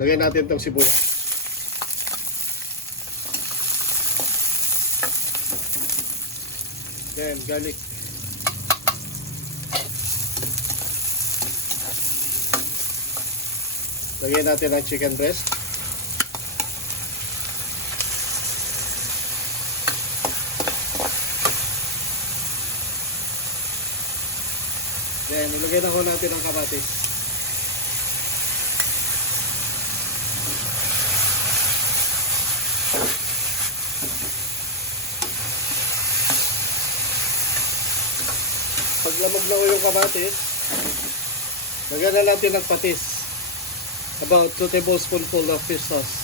Lagay natin itong sibuyas. Then, garlic. Lagyan natin ang chicken breast. Then, ilagay na ko natin ang kamatis. Pag lamog na yung kamatis, lagyan na natin ang patis. About 2 tablespoonful of fish sauce.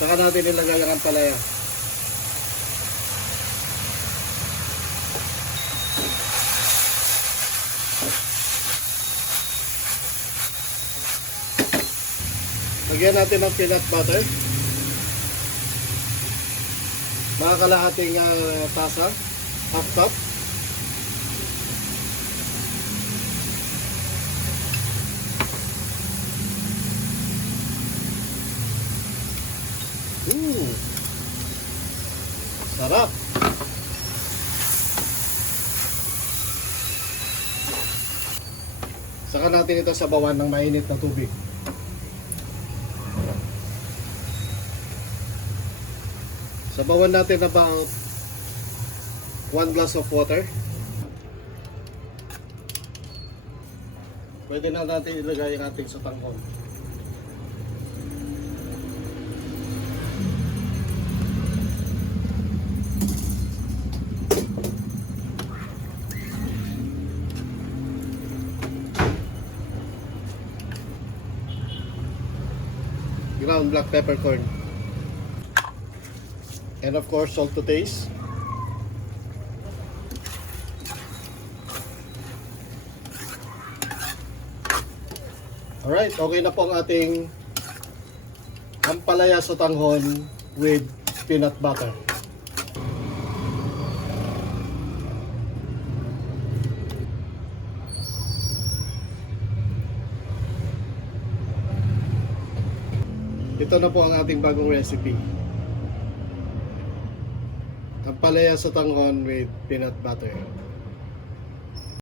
Saka natin ilagay ang ampalaya. Lagyan natin ng peanut butter. Mga kalahating tasa, half cup. Sarap. Saka natin ito sabawan ng mainit na tubig. Sabawan natin about 1 glass of water. Pwede na natin ilagay ang ating sotanghon. Ground black peppercorn. And of course, salt to taste. Alright, okay na po ang ating ampalaya sotanghon with peanut butter. Ito na po ang ating bagong recipe. Ampalaya sotanghon with peanut butter.